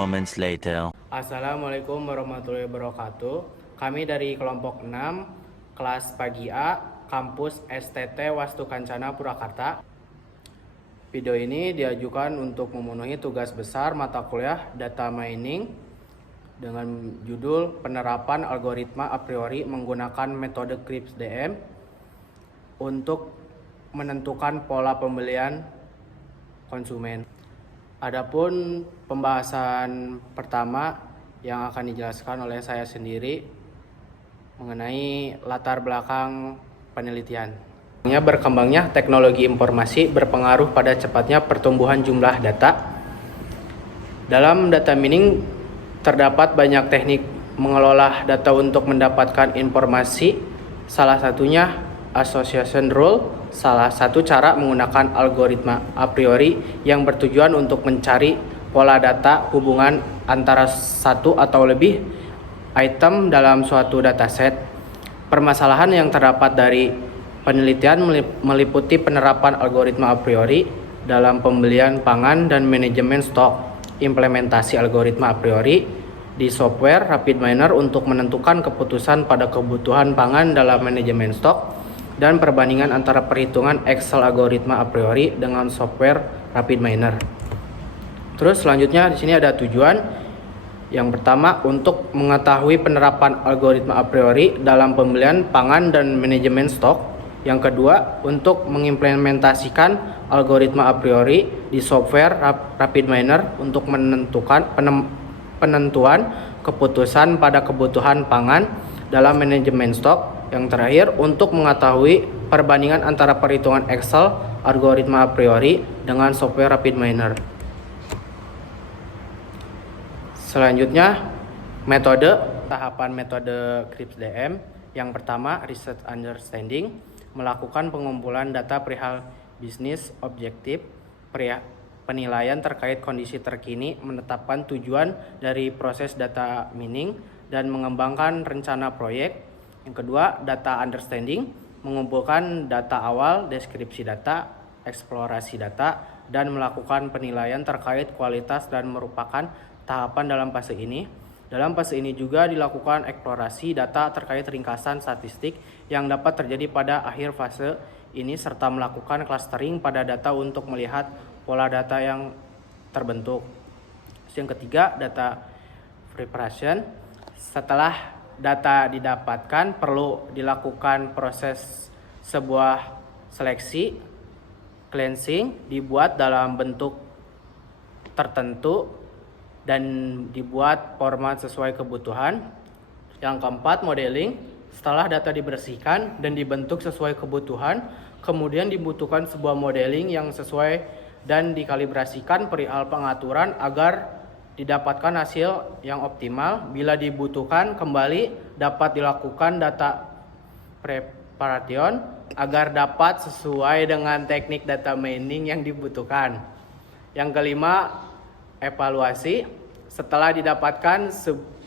moments later. Assalamualaikum warahmatullahi wabarakatuh. Kami dari kelompok 6, kelas pagi A, kampus STT Wastu Kancana Purwakarta. Video ini diajukan untuk memenuhi tugas besar mata kuliah Data Mining dengan judul Penerapan Algoritma A Priori Menggunakan Metode CRISP-DM untuk menentukan pola pembelian konsumen. Adapun pembahasan pertama yang akan dijelaskan oleh saya sendiri mengenai latar belakang penelitian. Berkembangnya teknologi informasi berpengaruh pada cepatnya pertumbuhan jumlah data. Dalam data mining terdapat banyak teknik mengelola data untuk mendapatkan informasi. Salah satunya association rule, salah satu cara menggunakan algoritma a priori yang bertujuan untuk mencari pola data hubungan antara satu atau lebih item dalam suatu dataset. Permasalahan yang terdapat dari penelitian meliputi penerapan algoritma a priori dalam pembelian pangan dan manajemen stok, implementasi algoritma a priori di software RapidMiner untuk menentukan keputusan pada kebutuhan pangan dalam manajemen stok, dan perbandingan antara perhitungan Excel algoritma a priori dengan software RapidMiner. Terus selanjutnya di sini ada tujuan. Yang pertama, untuk mengetahui penerapan algoritma a priori dalam pembelian pangan dan manajemen stok. Yang kedua, untuk mengimplementasikan algoritma a priori di software RapidMiner untuk menentukan penentuan keputusan pada kebutuhan pangan dalam manajemen stok. Yang terakhir, untuk mengetahui perbandingan antara perhitungan Excel algoritma a priori dengan software RapidMiner. Selanjutnya, tahapan metode CRISP-DM. Yang pertama, research understanding, melakukan pengumpulan data perihal bisnis objektif, penilaian terkait kondisi terkini, menetapkan tujuan dari proses data mining, dan mengembangkan rencana proyek. Yang kedua, data understanding, mengumpulkan data awal, deskripsi data, eksplorasi data, dan melakukan penilaian terkait kualitas dan merupakan tahapan dalam fase ini. Dalam fase ini juga dilakukan eksplorasi data terkait ringkasan statistik yang dapat terjadi pada akhir fase ini serta melakukan clustering pada data untuk melihat pola data yang terbentuk. Yang ketiga, data preparation. Setelah data didapatkan, perlu dilakukan proses sebuah seleksi, cleansing, dibuat dalam bentuk tertentu dan dibuat format sesuai kebutuhan. Yang keempat, modeling. Setelah data dibersihkan dan dibentuk sesuai kebutuhan, kemudian dibutuhkan sebuah modeling yang sesuai dan dikalibrasikan perihal pengaturan agar didapatkan hasil yang optimal. Bila dibutuhkan kembali dapat dilakukan data preparation agar dapat sesuai dengan teknik data mining yang dibutuhkan. Yang kelima, evaluasi. Setelah didapatkan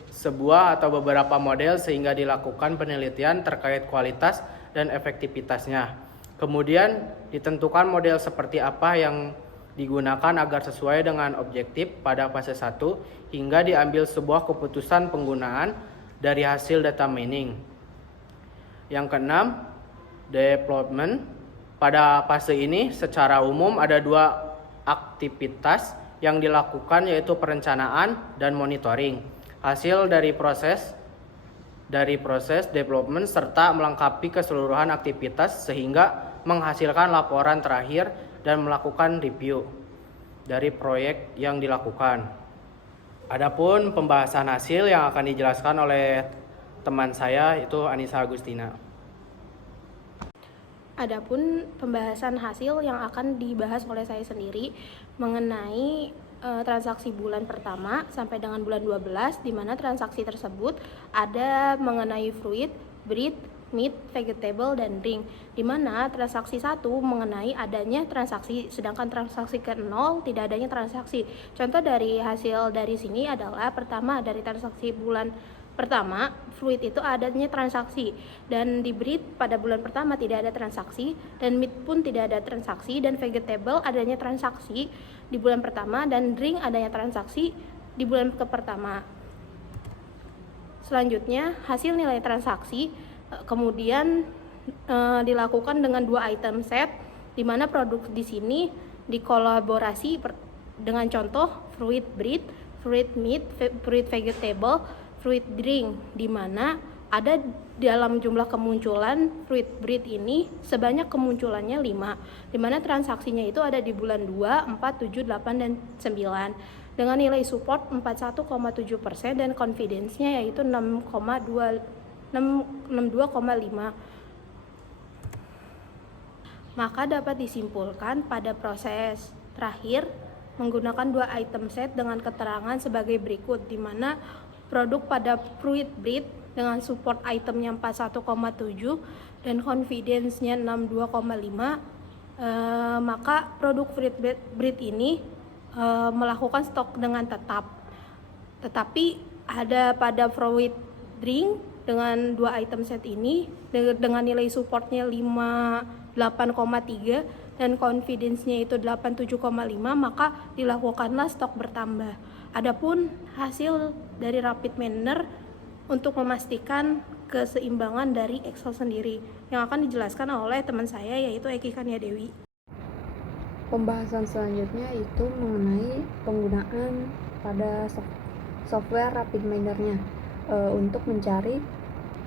sebuah atau beberapa model sehingga dilakukan penelitian terkait kualitas dan efektivitasnya. Kemudian ditentukan model seperti apa yang digunakan agar sesuai dengan objektif pada fase 1 hingga diambil sebuah keputusan penggunaan dari hasil data mining. Yang keenam, development. Pada fase ini secara umum ada dua aktivitas yang dilakukan, yaitu perencanaan dan monitoring hasil dari proses development serta melengkapi keseluruhan aktivitas sehingga menghasilkan laporan terakhir dan melakukan review dari proyek yang dilakukan. Adapun pembahasan hasil yang akan dijelaskan oleh teman saya yaitu Anissa Agustina. Adapun pembahasan hasil yang akan dibahas oleh saya sendiri mengenai transaksi bulan pertama sampai dengan bulan 12, di mana transaksi tersebut ada mengenai fruit, bread, meat, vegetable, dan drink, di mana transaksi 1 mengenai adanya transaksi, sedangkan transaksi ke-0 tidak adanya transaksi. Contoh dari hasil dari sini adalah pertama dari transaksi bulan pertama, fruit itu adanya transaksi, dan di bread pada bulan pertama tidak ada transaksi, dan meat pun tidak ada transaksi, dan vegetable adanya transaksi di bulan pertama, dan drink adanya transaksi di bulan pertama. Selanjutnya, hasil nilai transaksi kemudian dilakukan dengan 2 item set, di mana produk di sini dikolaborasi dengan contoh fruit bread, fruit meat, fruit vegetable, fruit drink, di mana ada dalam jumlah kemunculan fruit bread ini sebanyak kemunculannya 5, di mana transaksinya itu ada di bulan 2, 4, 7, 8, dan 9 dengan nilai support 41,7% dan confidence-nya yaitu 62,5. Maka dapat disimpulkan pada proses terakhir menggunakan 2 item set dengan keterangan sebagai berikut, di mana produk pada fruit bread dengan support itemnya 41,7 dan confidence-nya 62,5, maka produk fruit bread ini melakukan stok dengan tetap. Tetapi ada pada fruit drink dengan 2 item set ini dengan nilai supportnya 58,3 dan confidence-nya itu 87,5, maka dilakukanlah stok bertambah. Adapun hasil dari rapid manner untuk memastikan keseimbangan dari Excel sendiri yang akan dijelaskan oleh teman saya yaitu Eki Kania Dewi. Pembahasan selanjutnya itu mengenai penggunaan pada software rapid manner-nya untuk mencari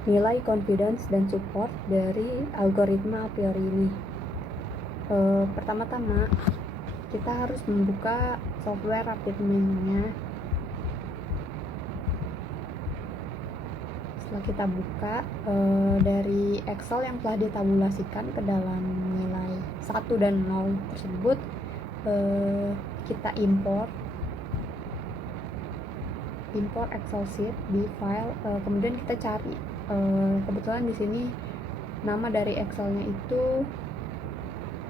nilai confidence dan support dari algoritma a priori ini. Pertama-tama kita harus membuka software rapid manner-nya. Setelah kita buka dari Excel yang telah ditabulasikan ke dalam nilai 1 dan 0 tersebut, kita import Excel sheet di file, kemudian kita cari, kebetulan di sini nama dari Excel-nya itu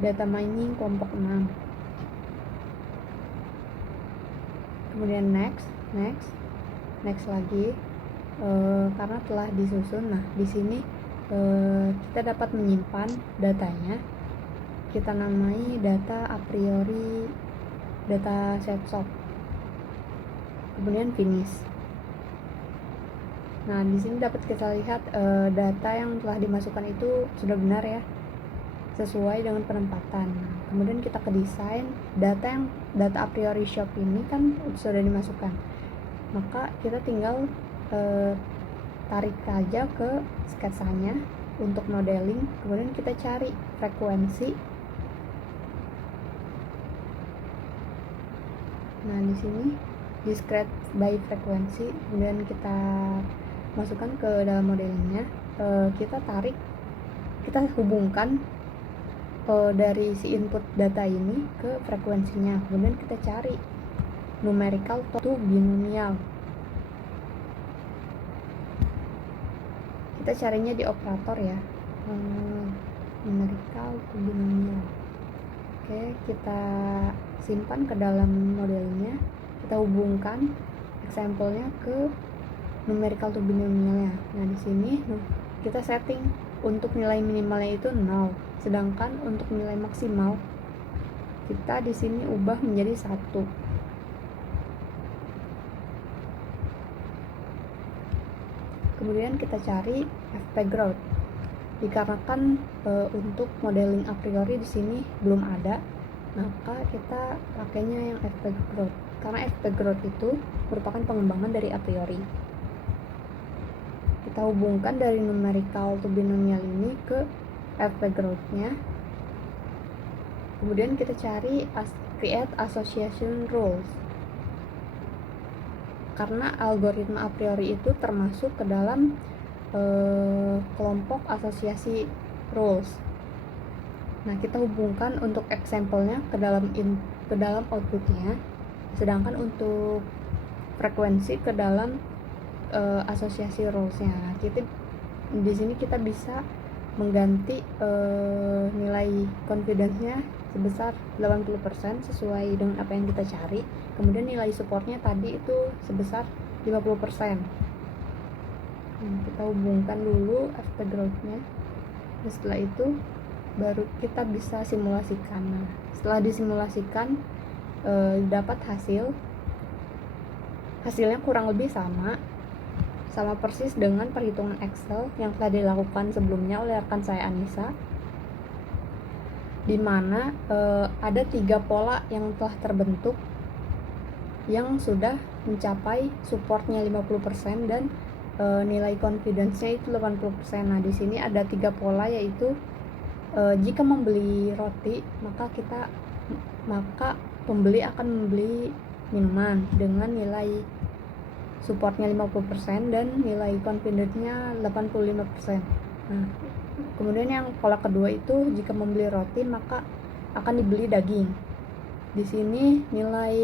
data mining kelompok 6. Kemudian next lagi, karena telah disusun. Nah, di sini kita dapat menyimpan datanya. Kita namai data a priori, data set shop. Kemudian finish. Nah, di sini dapat kita lihat data yang telah dimasukkan itu sudah benar ya, sesuai dengan penempatan. Kemudian kita ke desain, data a priori shop ini kan sudah dimasukkan. Maka kita tinggal tarik aja ke sketsanya untuk modeling, kemudian kita cari frekuensi. Nah, di sini discrete by frekuensi, kemudian kita masukkan ke dalam modelingnya. Kita hubungkan dari si input data ini ke frekuensinya, kemudian kita cari numerical to binomial. Kita carinya di operator ya, numerical to binomial. Oke, kita simpan ke dalam modelnya, kita hubungkan example-nya ke numerical to binomialnya. Nah, di sini kita setting untuk nilai minimalnya itu 0, sedangkan untuk nilai maksimal kita di sini ubah menjadi 1. Kemudian kita cari FP growth. Dikarenakan untuk modeling a priori di sini belum ada, maka kita pakainya yang FP growth. Karena FP growth itu merupakan pengembangan dari a priori. Kita hubungkan dari numerical to binomial ini ke FP growth-nya. Kemudian kita cari create association rules. Karena algoritma a priori itu termasuk ke dalam kelompok asosiasi rules. Nah, kita hubungkan untuk example-nya ke dalam output-nya, sedangkan untuk frekuensi ke dalam asosiasi rules-nya. Jadi di sini kita bisa mengganti nilai confidence-nya sebesar 80% sesuai dengan apa yang kita cari. Kemudian nilai supportnya tadi itu sebesar 50%. Kita hubungkan dulu after growth-nya. Nah, setelah itu baru kita bisa simulasikan. Nah, setelah disimulasikan dapat hasil hasilnya kurang lebih sama persis dengan perhitungan Excel yang telah dilakukan sebelumnya oleh rekan saya Anissa, di mana ada 3 pola yang telah terbentuk yang sudah mencapai supportnya 50% dan nilai confidence-nya itu 80%. Nah, di sini ada 3 pola, yaitu jika membeli roti, maka pembeli akan membeli minuman dengan nilai supportnya 50% dan nilai confidence-nya 85%. Nah, kemudian yang pola kedua itu jika membeli roti maka akan dibeli daging. Di sini nilai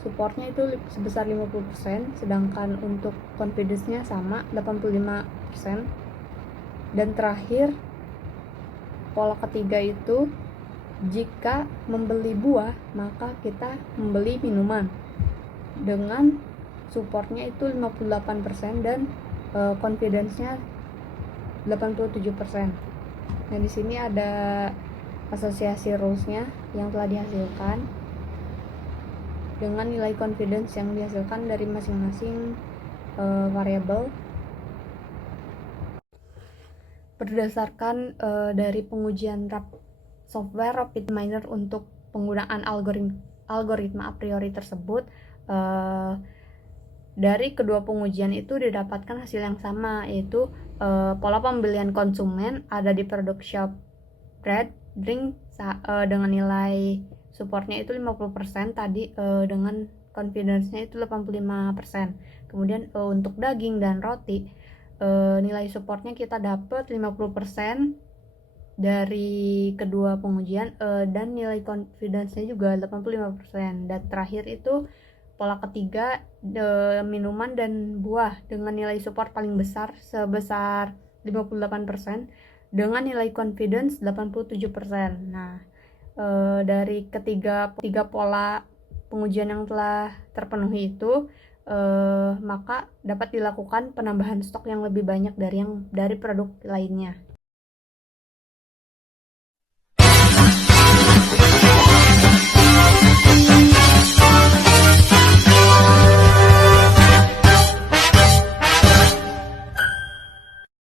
supportnya itu sebesar 50%, sedangkan untuk confidence-nya sama 85%. Dan terakhir pola ketiga itu jika membeli buah maka kita membeli minuman dengan supportnya itu 58% dan confidence-nya 87%. Nah, di sini ada asosiasi rules-nya yang telah dihasilkan dengan nilai confidence yang dihasilkan dari masing-masing variabel berdasarkan dari pengujian software RapidMiner untuk penggunaan algoritma a priori tersebut. Dari kedua pengujian itu didapatkan hasil yang sama, yaitu pola pembelian konsumen ada di produk shop bread drink dengan nilai supportnya itu 50% tadi, dengan confidence-nya itu 85%. Kemudian untuk daging dan roti nilai supportnya kita dapat 50% dari kedua pengujian dan nilai confidence-nya juga 85%. Dan terakhir itu pola ketiga, minuman dan buah dengan nilai support paling besar sebesar 58% dengan nilai confidence 87%. Nah, dari tiga pola pengujian yang telah terpenuhi itu, maka dapat dilakukan penambahan stok yang lebih banyak dari produk lainnya.